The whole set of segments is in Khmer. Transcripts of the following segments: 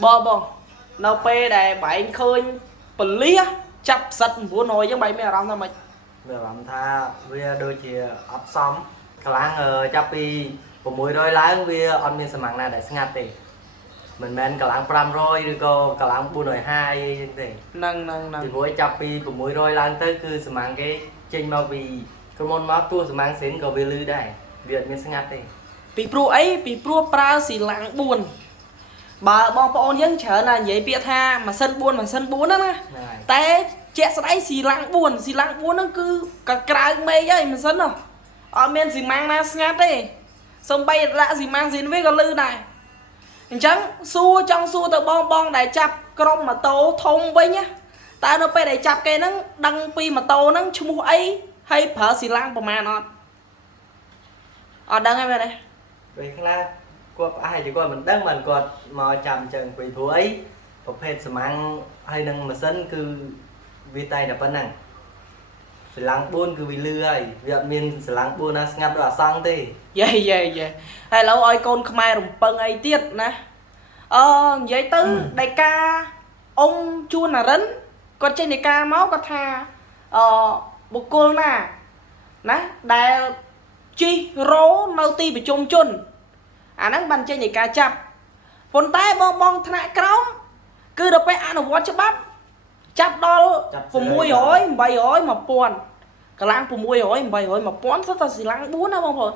Bò nào pe để bạn khơi bẩn lia chập sật muốn nói với bạn mẹ làm sao mày វាបារម្ភថាវាដូចជាអត់សមខ្លាំងចាប់ពី600ឡើងវាអត់មានសំណាងណាដែលស្ងាត់ទេមិនមែនកម្លាំង500ឬក៏កម្លាំង450អីចឹងទេ năng ពីព្រោះចាប់ពី600ឡើងទៅគឺសំណាងគេចេញមកពីក្រុមហ៊ុនមកទោះសំណាងសិនក៏វាលឺដែរវាអត់មានស្ងាត់ទេ ពីព្រោះអីពីព្រោះប្រើស៊ីឡាំង4បើបងប្អូនយើងច្រើនណានិយាយពាក្យថាម៉ាស៊ីន4ម៉ាស៊ីន4ហ្នឹងណាតែជាក់ស្ដែងស៊ីឡាំង4ហ្នឹងគឺកក្រៅមេឃហើយម៉ាស៊ីននោះអត់មានស៊ីម៉ាំងណាស្ងាត់ទេសំបីដាក់ស៊ីម៉ាំងស៊ីនវាក៏លឺដែរអញ្ចឹងចង់សួរទៅបងដែលចាប់ក្រុមម៉ូតូធំវិញណាតើនៅពេលដែលចាប់គេហ្នឹងដឹងពីម៉ូតូហ្នឹងឈ្មោះអីហើយប្រើស៊ីឡាំងប្រមាណអត់ដឹងហើយមែនទេ ពេលខ្លះគាត់ប្រហែលជាគាត់មិនដឹងមិនគាត់មកចាំអញ្ចឹងពីព្រោះអីប្រភេទសំណាងហើយនឹងម៉ាស៊ីនគឺវាតែតែប៉ុណ្ណឹងស្រឡាំង4គឺវាលឺហើយវាអត់មានស្រឡាំង4ណាស្ងាត់ដូចអាសង្ឃទេយេហើយឥឡូវឲ្យកូនខ្មែររំពឹងអីទៀតណានិយាយទៅដៃកាអង្គជួនអរិនគាត់ចេញដីកាមកគាត់ថាបុគ្គលណាដែលជីរោនៅទីប្រជុំជនអាហ្នឹងបានចេញដីកាចាប់ប៉ុន្តែបងថ្នាក់ក្រោមគឺដល់ពេលអនុវត្តច្បាប់ចាប់ដល់600 800 1000កម្លាំង600 800 1000សុទ្ធតែស៊ីឡាំង4ណាបងប្អូន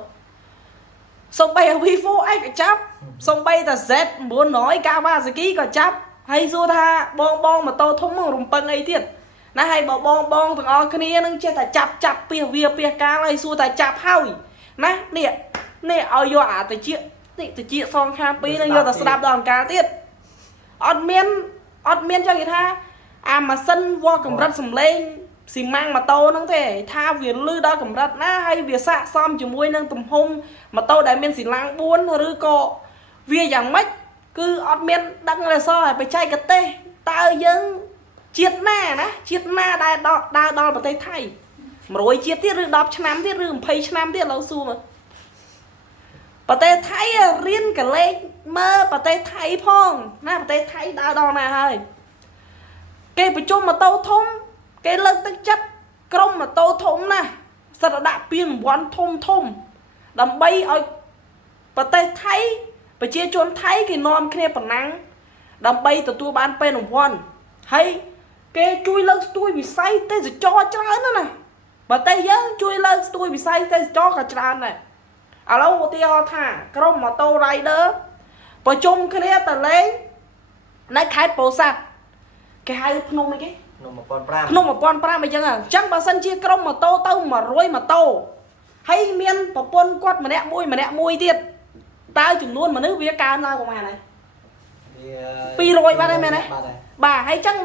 សំបី V4X ក៏ចាប់សំបីតា Z900 Kawasaki ក៏ចាប់ហើយសួរថាបងម៉ូតូធំហ្នឹងរំពឹងអីទៀតណាហើយបើបងទាំងអស់គ្នានឹងចេះតែចាប់ពីវាពីកាលហើយសួរតែចាប់ហើយណានេះឲ្យយកអាតិចសងខាង2នឹងយកទៅស្ដាប់ដល់អង្ការទៀតអត់មានចឹងគេថាអាម៉ាស៊ីនវ៉កម្រិតសំឡេងស៊ីម៉ាំងម៉ូតូហ្នឹងទេថាវាលឺដល់កម្រិតណាហើយវាស័កសមជាមួយនឹងទំហំម៉ូតូដែលមានស៊ីឡាំង4ឬក៏វាយ៉ាងម៉េចគឺអត់មានដឹងរសល់បច្ចេកទេសតើយើងជាតិណាដែលដើរដល់ប្រទេសថៃ100ជាតិទៀតឬ10ឆ្នាំទៀតឬ20ឆ្នាំទៀតឡូវសួរមើលប្រទេសថៃរៀនកលេចមើលប្រទេសថៃផងណាប្រទេសថៃដើរដល់ណាហើយគេប្រជុំម៉ូតូធំគេលើកទឹកចិត្តក្រុមម៉ូតូធំណាសិតតែដាក់ពានរង្វាន់ធំដើម្បីឲ្យប្រទេសថៃប្រជាជនថៃគេនាំគ្នាប្រណាំងដើម្បីទទួលបានពានរង្វាន់ហើយគេជួយលើកស្ទួយវិស័យទេសចរច្រើនណាស់ប្រទេសយើងជួយលើកស្ទួយវិស័យទេសចរក៏ច្រើនដែរឥឡូវឧទាហរណ៍ថាក្រុមម៉ូតូ Rider ប្រជុំគ្នាទៅលេងនៅខេត្តពោធិ៍សាត់គេហៅភ្នំអីគេភ្នំ1500អីចឹងអញ្ចឹងបើសិនជាក្រុមម៉ូតូទៅ100ម៉ូតូហើយមានប្រពន្ធគាត់ម្នាក់មួយទៀតតើចំនួនមនុស្សវាកើនឡើងប្រហែលហើយ200បាត់ហើយមែនទេបាទហើយចឹង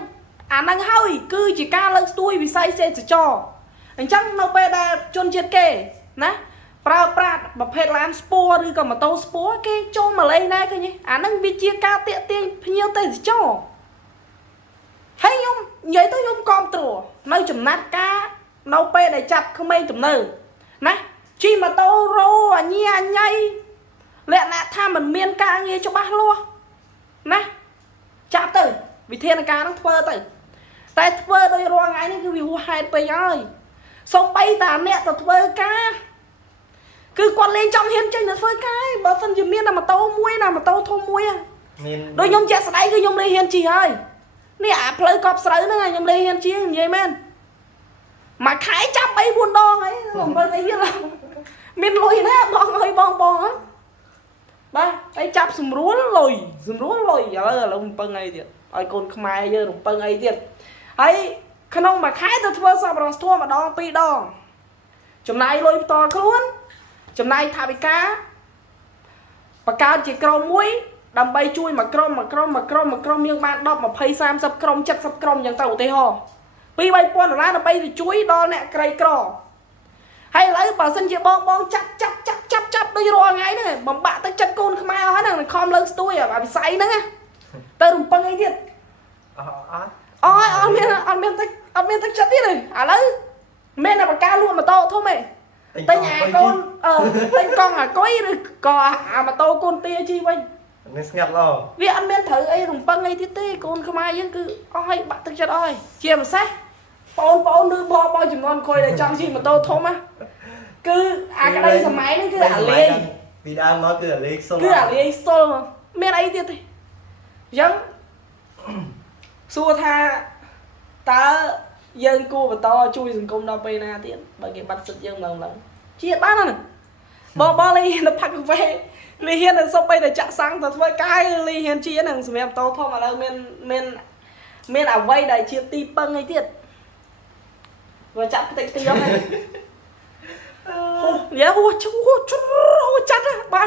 អាហ្នឹងហើយគឺជាការលើកស្ទួយវិស័យទេសចរអញ្ចឹងនៅពេលដែលជនជាតិគេណាប្រើប្រាស់ប្រភេទឡានស្ពួរឬក៏ម៉ូតូស្ពួរគេចូលមកលេងដែរឃើញទេអាហ្នឹងវាជាការទាក់ទាញភ្ញៀវទេសចរហើយខ្ញុំនិយាយទៅខ្ញុំគាំទ្រនៅចំណាត់ការនៅពេលដែលចាប់ក្មេងទំនើបណាជិះម៉ូតូរោអញញ៉ៃលក្ខណៈថាมันមានការងារច្បាស់លាស់ណាចាប់ទៅវិធានការហ្នឹងធ្វើទៅតែធ្វើដោយរាល់ថ្ងៃនេះគឺវាហួសហេតុពេកហើយសំបីតាអ្នកទៅធ្វើការគឺគាត់លេងចង់ហ៊ានចេញទៅធ្វើការឯងបើសិនជាមានតែម៉ូតូមួយណាម៉ូតូធំមួយមានដូចខ្ញុំជាក់ស្ដែងគឺខ្ញុំលេងហ៊ានជិះហើយនេះអាផ្លូវកប់ស្រូវហ្នឹងខ្ញុំលេងហ៊ានជិះនិយាយមែនមួយខែចាប់3 4ដងហើយអំពើអីទៀតមានលុយណាបងអើយបងបាទហើយចាប់ស្រួលលុយឥឡូវរំពឹងអីទៀតឲ្យកូនខ្មែរយើងរំពឹងអីទៀតហើយក្នុងមួយខែទៅធ្វើសប្បុរសធម៌ម្ដង2ដងចំណាយលុយផ្ទាល់ខ្លួនចំណាយថវិកាបង្កើតជាក្រុមមួយដើម្បីជួយមួយក្រុមយើងបាន10 20 30ក្រុម70ក្រុមអញ្ចឹងទៅឧទាហរណ៍2-3,000 ដុល្លារដើម្បីទៅជួយដល់អ្នកក្រីក្រហើយឥឡូវបើសិនជាបងចាប់ដូចរាល់ថ្ងៃហ្នឹងបំបាក់ទឹកចិត្តកូនខ្មែរអស់ហ្នឹងខំលើកស្ទួយអាវិស័យហ្នឹងទៅរំពឹងអីទៀតអត់មានទឹកចិត្តទៀតទេឥឡូវមានតែបកាលក់ម៉ូតូធំឯងតែញ៉ាកូនទិញកង់អាគុយឬក៏អាម៉ូតូកូនទាជីវិញ Nên ngặt lo. Vì ăn miên thử ấy rùng băng ấy tiết tê con không ai dân cứ ôi bạn tức chất ôi chia mà sách bọn đưa bo chùm ngon khôi để trong gì mà tôi thôm á cứ cái đây giờ máy nó cứ ả lì Vì đang nói cứ ả lì xô cứ ả lì xô mà miên ấy tiết tê dân xua tha ta dân cô và to chui rừng công đau bê na tiết bởi cái bắt sức dân lần lần chia bát nè bo lì nó phạt về Lý Hiên là xong bây giờ chặn sáng thật với cái Lý Hiên chia nè xem em to thôi mà đâu men ở vây đại chia ti băng ấy tiệt và chặn cái tịch tiêu này hô chặt á ba